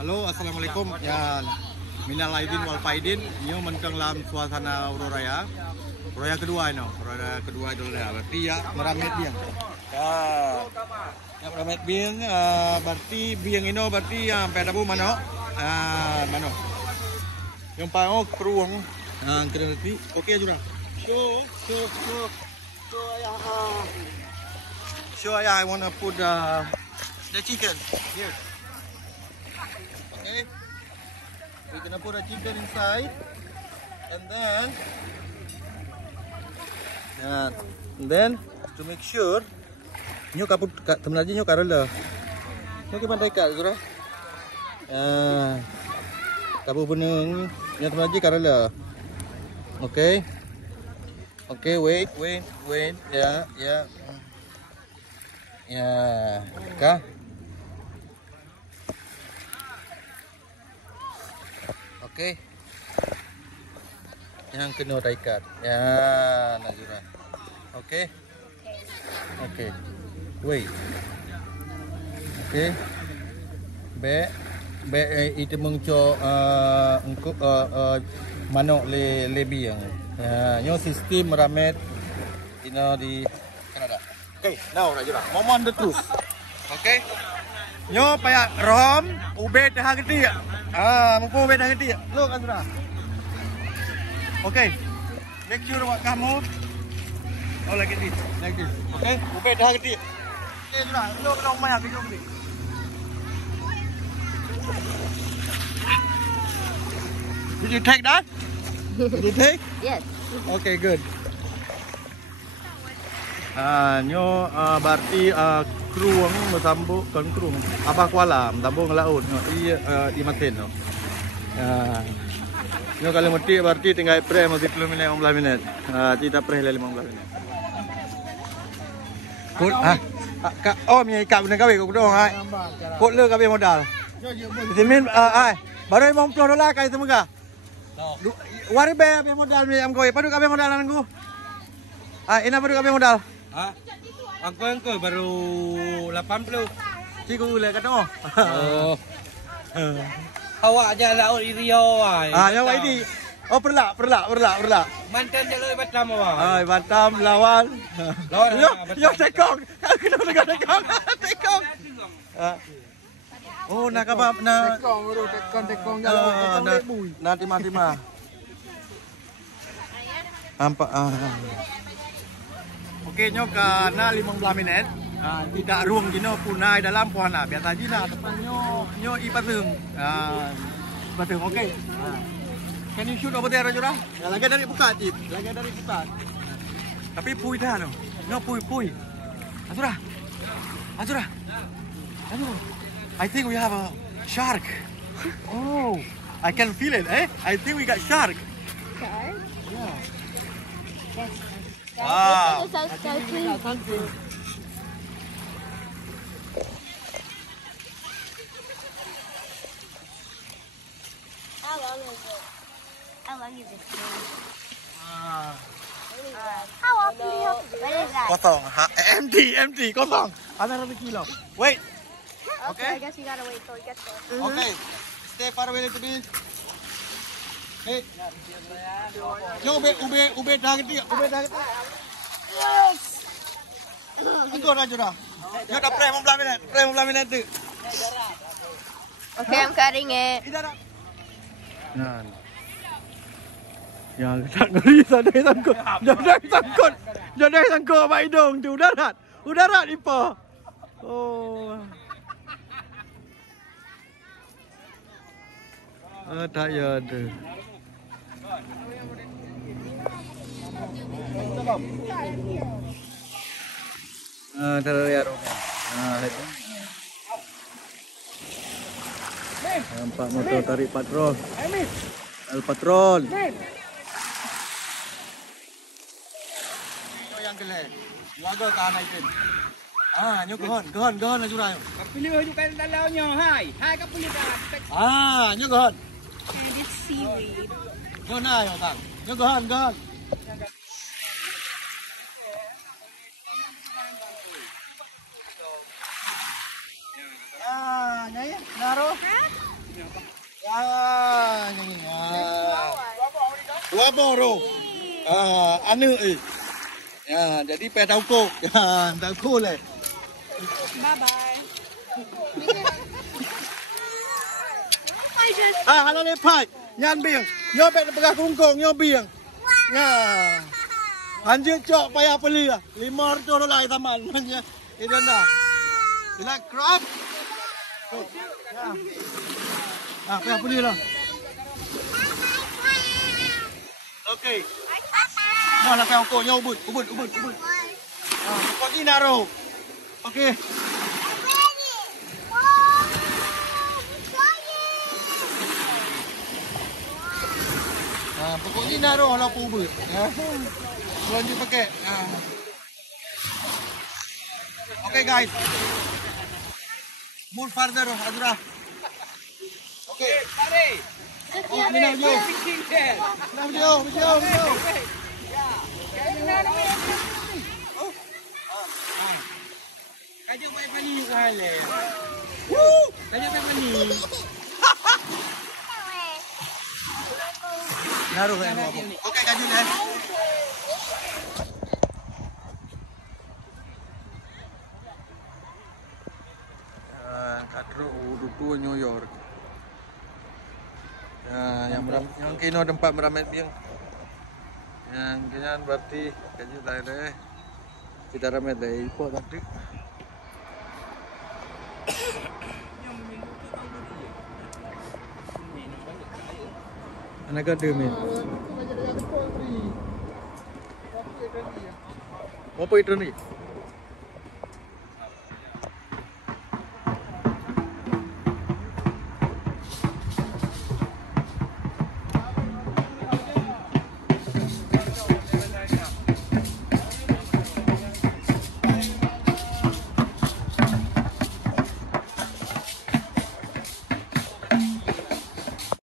Halo, assalamualaikum. Ya, minal aidin wal faidin. Nyo mentang dalam suasana Ururaya. Ururaya kedua ini. Ururaya kedua itu ya. Berarti ya meramit biang. Ya meramit biang. Berarti biang ini berarti yang pada bu mana? Mana? Yang paling keruang. Kena nanti. Okey juga. So I wanna put the chicken here. Okay, we're gonna put a chicken inside, and then to make sure, nyo kaput teman aja nyo karola. Nyo gimana ikat surah? Kapu beneng, nyo teman aja karola. Okay, wait, ya, kah? Oke. Yang kena ikat. Ya, Nazira. Oke. Wait. Oke. Be itu mengco engkau manok le biang. Ya, nyo sistem meramet di Kanada. Oke, now Nazira. Moment the truth. Oke. Nyo paya rom ube dah gede. Mumpung ube dah gede. Look Azra. Okay. Make sure what kamu. Oh like this. Okay. Ube dah gede. Okay Azra. Look long maya video gede. Did you take that? Did you take? Yes. Okay, good. Nyo berarti keruang bersambung kan keruang apa kuala sambung laut di maten no. Nyo kalau mati berarti tinggal pre masih 10 minit 15 minit. Kita pre 15 minit. Kut oh mi ikat benda gawe kau dong ai. Kut le gawe modal. Dimin baru $50 kai semoga. Wari be gawe modal mi am gawe padu gawe modal nanggu. Ina padu gawe modal. Angko baru 80. Ciku le kat oh. Awak aja laut Iriau ai. Yang ini. Oh perlak. Mantan je le Batam awak. Batam lawan. Yo tekong. Kena tekong. Tekong. Oh nak apa nak tekong jalan nanti mah. Nampak Okey nyo karena 15 minit tidak ruang gino punai dalam puana biasa jina depan nyo ipasung okey. Can you shoot over there Rajura? Ya lagi dari buka Cip, tapi pui dah no. No pui. Azura. I think we have a shark. Oh, I can feel it. I think we got shark. Shark? Yeah. Yes. Wow. This is so cute. How long is it? How often do you have to do that? What is that? Kosong. Empty. Kosong. Ada 1 kilo. Wait. Okay, I guess we gotta wait till it gets there. Okay. Stay far away a little bit. Hey. Yo ube dah gede. Yes. Ikut Rajura. Yo dah pre 15 minit tu. Okay, I'm cutting it. Nah. Yang tak ngeri sadai sangkut. Jadai sangkut apa hidung tu udarat ipa. Oh. Tak ya ada. Terlihat. Itu. Nampak motor tarik patrol. El patrol. Yang kelih. Laga ke anak itu. Nyo gehon Najura. Kapilih hujukkan dalaunya. Hai kapilih dah. Nyo gehon. And it's seaweed. Gehon ayo tang. Nyo gehon. Nyai, naruh. Ya, ni. Dua boro. Anu Ya, jadi pe tau ko. Ya, tau ko le. Bye bye. Halo le pai. Nyan biang. Nyo pe pegah kungkung, nyo biang. Ya. Anjir cok payah beli lah. 500 dolar taman. Itu dah. Bila crop. Ya. Payah beli lah. Okey. Nah, lah payah kau nyo ubud. Kau ni naro. Okey. Pokoknya naruh lah pubut. Lanjut pakai. Okay guys. Move further, Azra. Okay. Tarik. Oh, video. Video. Kaja baik pani juga hale. Kaja baik pani. Naruh yang apa? Okay, kaju dah. Kadro dudu New York. Yang kino tempat meramet biang. Yang kenyan berarti kaju dah. Kita ramet dah ikut tadi. Anak ada men. Apa itu ni?